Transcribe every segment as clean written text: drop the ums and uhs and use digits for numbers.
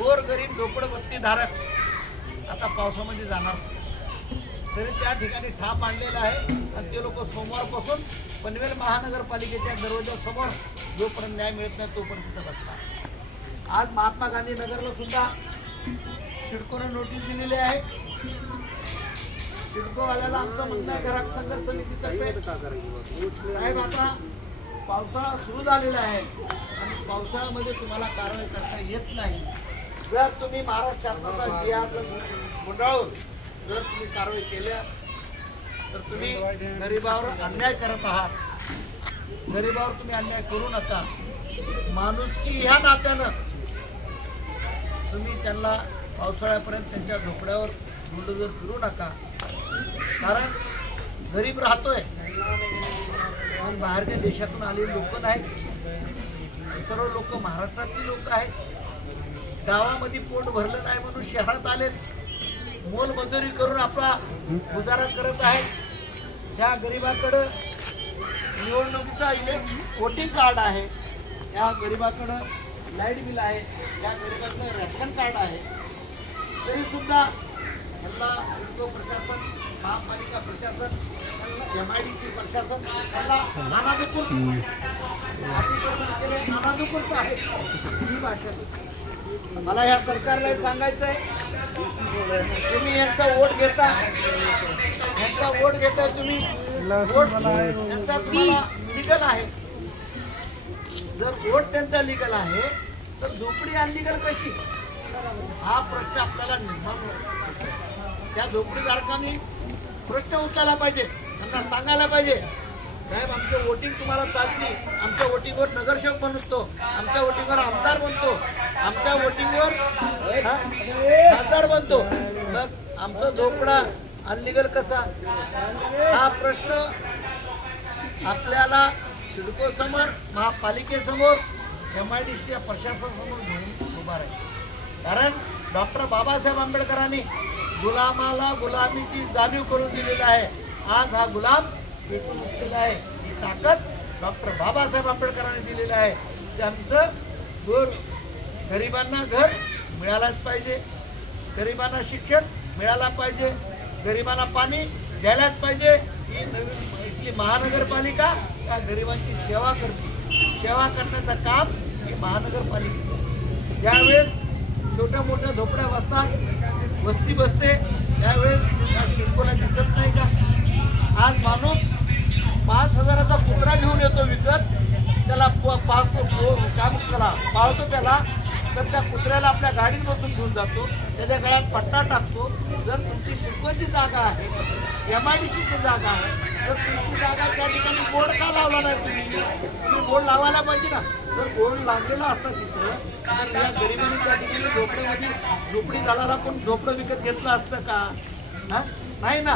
गोरगरीब झोपडपट्टी धारक आता पावसामध्ये जाणार, तरी त्या ठिकाणी ठाम मांडलेला आहे आणि ते लोक सोमवारपासून पनवेल महानगरपालिकेच्या दरवाजासमोर जोपर्यंत न्याय मिळत नाही तोपर्यंत तिथं बसतात. आज महात्मा गांधी नगरला सुद्धा सिडकोनं नोटीस दिलेली आहे. सिडकोवाल्याला आमचं म्हणणं आहे ग्राहक संघर्ष समितीतर्फे, साहेब आता पावसाळा सुरू झालेला आहे आणि पावसाळ्यामध्ये तुम्हाला कारवाई करता येत नाही. जर तुम्ही महाराष्ट्र शासनाचा जी आपलं गुंडाळून जर तुम्ही कारवाई केल्या तर तुम्ही गरिबावर अन्याय करत आहात. गरिबावर तुम्ही अन्याय करू नका. माणुसकी ह्या नात्यानं तुम्ही त्यांना पावसाळ्यापर्यंत त्यांच्या झोपड्यावर बुलडोजर फिरू नका. कारण गरीब राहतोय आणि बाहेरच्या देशातून आलेली लोक नाहीत, सर्व लोक महाराष्ट्रातली लोक आहेत. गावामध्ये पोट भरलं नाही म्हणून शहरात आलेत, मोलमजुरी करून आपला गुजारा करत आहेत. त्या गरिबाकडं निवडणुकीचा वोटिंग कार्ड आहे, त्या गरिबाकडं लाईट बिल आहे, त्या गरिबाकडं रॅशन कार्ड आहे, तरीसुद्धा त्यांना सिडको प्रशासन, महापालिका प्रशासन, MIDC प्रशासन त्यांना नानादुकुलत आहे. ही भाषा मला ह्या सरकारला सांगायचं आहे, तुम्ही यांचा वोट घेता, तुम्ही वोट त्यांचा तुम्हाला लिगल आहे. जर वोट त्यांचा लिगल आहे तर झोपडी अनलिगल कशी, हा प्रश्न आपल्याला निर्माण होतो. त्या झोपडीधारकांनी प्रश्न उचलायला पाहिजे, त्यांना सांगायला पाहिजे, साहेब आमचं वोटिंग तुम्हाला चालते, आमच्या वोटिंगवर नगरसेवक बनतो, आमच्या वोटिंगवर आमदार बनतो, आमच्या वोटिंगवर खासदार बनतो, मग आमचा झोपडा अनलिगल कसा. हा प्रश्न आपल्याला सिडको समोर, महापालिकेसमोर, MIDC प्रशासनासमोर घेऊन उभा राहील. कारण डॉक्टर बाबासाहेब आंबेडकरांनी गुलामाला गुलामीची जाणीव करून दिलेली आहे. आज हा गुलाम पेटून उठलेला आहे. ही ताकद डॉक्टर बाबासाहेब आंबेडकरांनी दिलेली आहे. त्यांचं गरिबांना घर मिळालाच पाहिजे, गरिबांना शिक्षण मिळाला पाहिजे, गरिबांना पाणी द्यायलाच पाहिजे. ही नवीन इथली महानगरपालिका त्या गरिबांची सेवा करते. सेवा करण्याचं काम ही महानगरपालिकेचं. ज्यावेळेस छोट्या मोठ्या झोपड्या बसतात, वस्ती बसते, त्यावेळेस त्या सिडकोला दिसत नाही का. आज माणूस 5,000चा कुत्रा घेऊन येतो विकत, त्याला पाळतो त्याला, तर त्या कुत्र्याला आपल्या गाडीत बसून घेऊन जातो, त्याच्या गळ्यात पट्टा टाकतो. जर तुमची सिडकोची जागा आहे, MIDCची जागा आहे, तर तुमची जागा त्या ठिकाणी बोर्ड का लावला नाही तुम्ही बोर्ड लावायला पाहिजे ना. जर बोर्ड लावलेला असता तिथं तर या गरिबांनी त्या ठिकाणी झोपडीमध्ये झोपडी झाला पण झोपडं विकत घेतलं असतं का. नाही ना.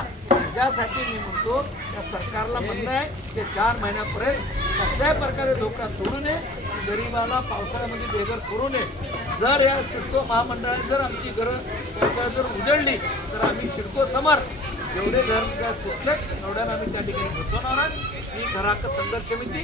त्यासाठी मी म्हणतो त्या सरकारला म्हणणं आहे की 4 महिन्यापर्यंत कसल्याही प्रकारे झोपडा सोडू नये, गरिबाला पावसाळ्यामध्ये बेघर करू नये. जर या सिडको महामंडळाने जर आमची घरं पावसाळ्यात जर उजळली तर आम्ही सिडको समोर जेवढे घर तुटले तेवढ्याला आम्ही त्या ठिकाणी बसवणार आहोत. मी ग्राहक संघर्ष समिती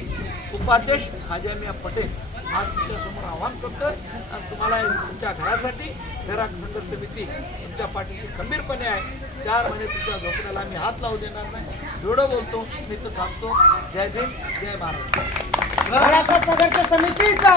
उपाध्यक्ष खाजा मियाँ पटेल आज तुमच्यासमोर आव्हान करतोय आणि तुम्हाला तुमच्या घरासाठी ग्राहक संघर्ष समिती तुमच्या पाठीशी खंबीरपणे आहे. 4 महिने तुमच्या झोपड्याला आम्ही हात लावू देणार नाही. एवढं बोलतो मी तर थांबतो. जय भीम, जय महाराष्ट्र. ग्राहक संघर्ष समितीचा